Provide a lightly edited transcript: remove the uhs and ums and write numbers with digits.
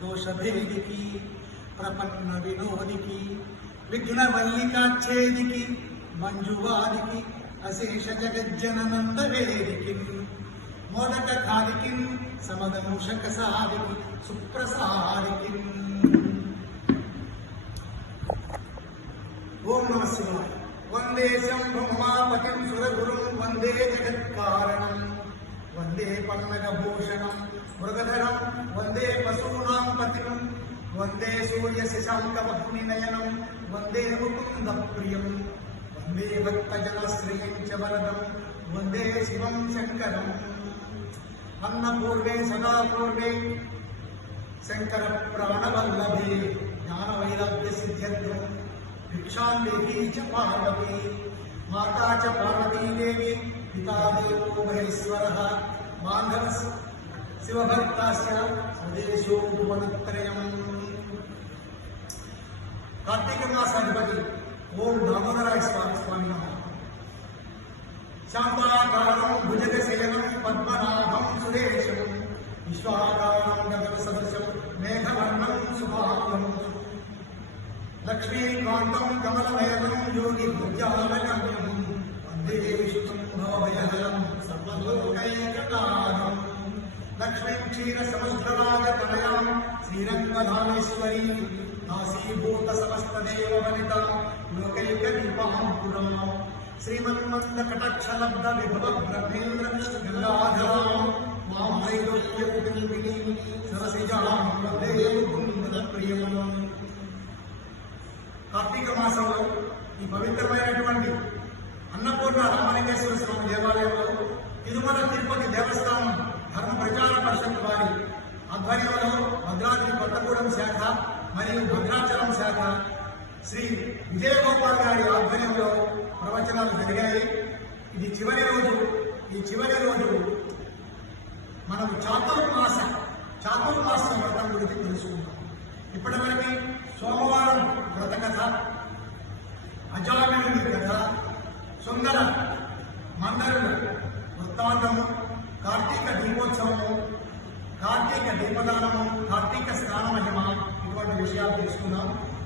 దోషభేదికి ప్రపన్న వినోదికి విఘ్న మల్లికాచ్ఛేదికి మంజువాదికి అశేష జగజ్జననందవేదికి మోదక ఖాదికి సమదమూషక సాదికి సుప్రసాదికి. ఓం నమ శివాయ. వందే శంభుమాపతిం సురగురుం వందే జగత్కారణం వందే పన్నగభూషణం మృగధరం వందే పశూనాం పతిం వందే సూర్య శశాంకమగ్నినయనం వందే ముకుంద ప్రియం వందే భక్తజనశ్రియం చ వరదం వందే శివం శంకరం. అన్నపూర్వే సదాపూర్వే శంకర ప్రాణవల్లభే జ్ఞాన వైరాగ్య సిద్ధ్యర్థం భిక్షాం దేహీ చ పార్వతీ మాతా చ పార్వతీదేవి పితా దేవో మహేశ్వరః బాంధవ శివభక్తాస్య స్వదేశో భువనత్రయం. కార్తీక మాసాధిపతి ఓం దామోదరాయ స్వామి నమః. శాంతాకారం భుజగశయనం పద్మనాభం సురేశం విశ్వాకారం గగన సదృశం మేఘవర్ణం శుభాంగం లక్ష్మీకాంతం కమలనయనం యోగి భుజాలగమ్యం వందే విష్ణుం భవభయహరం సర్వలోకైకనాథం లక్ష్మీం క్షీరసముద్రరాజతనయాం శ్రీరంగధామేశ్వరీ నాసీభూత సమస్తదేవ వనితాం లోకైకదీపాంకురం శ్రీమన్మందకటాక్షలబ్ధ విభవ బ్రహ్మేంద్ర గంగాధరాం మాం త్రైలోక్యకుటుంబినీం సరసిజాం వందే ముకుందప్రియం. కార్తీక మాసంలో ఈ పవిత్రమైనటువంటి అన్నపూర్ణ రామలింగేశ్వర స్వామి దేవాలయంలో తిరుమల తిరుపతి దేవస్థానం ధర్మ ప్రచార పరిషత్ వారి ఆధ్వర్యంలో భద్రాద్రి కొత్తగూడెం శాఖ మరియు భద్రాచలం శాఖ శ్రీ విజయగోపాల్ గారి ఆధ్వర్యంలో ప్రవచనాలు జరిగాయి. ఇది చివరి రోజు. ఈ చివరి రోజు మనము చాతుర్మాస వ్రతం గురించి తెలుసుకుంటాం. ఇప్పటివరకు సోమవారం వ్రత కథ, అజామినుడి కథ, సుందర మందరుడు వృత్తాంతము, కార్తీక దీపోత్సవము, కార్తీక దీపదానము, కార్తీక స్నాన మహిమ ఇటువంటి విషయాలు తెలుసుకున్నాం.